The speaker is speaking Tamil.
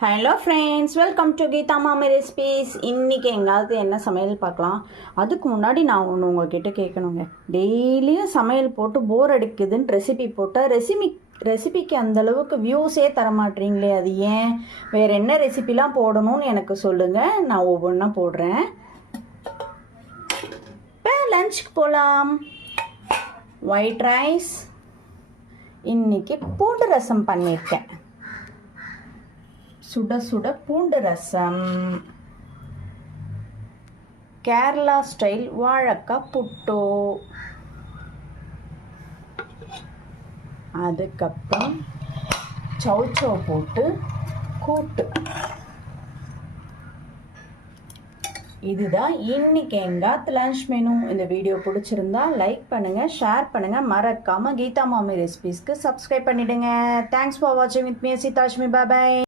Hello friends, welcome to Geetha Mami recipes. இன்றைக்கி எங்காவது என்ன சமையல் பார்க்கலாம். அதுக்கு முன்னாடி நான் ஒன்று உங்கள்கிட்ட கேட்கணுங்க. டெய்லியும் சமையல் போட்டு போர் அடிக்குதுன்னு ரெசிபி போட்டால் ரெசிபிக்கு அந்தளவுக்கு வியூஸே தரமாட்டீங்களே, அது ஏன்? வேறு என்ன ரெசிபிலாம் போடணும்னு எனக்கு சொல்லுங்கள், நான் ஒவ்வொன்றா போடுறேன். இப்போ லஞ்சுக்கு போகலாம். ஒயிட் ரைஸ், இன்றைக்கி பூண்டு ரசம் பண்ணியிருக்கேன். சுட சுட பூண்டு ரசம், கேரளா ஸ்டைல் வாழைக்காய் புட்டு, அதுக்கப்புறம் சௌச்சௌ போட்டு கூட்டு. இதுதான் இன்னைக்கு எங்காத்து லஞ்ச் மெனு. இந்த வீடியோ பிடிச்சிருந்தா லைக் பண்ணுங்கள், ஷேர் பண்ணுங்கள், மறக்காமல் கீதா மாமி ரெசிபீஸ்க்கு சப்ஸ்கிரைப் பண்ணிவிடுங்க. தேங்க்ஸ் ஃபார் வாட்சிங் வித் மீ சீதாஷ்மி. பாய்.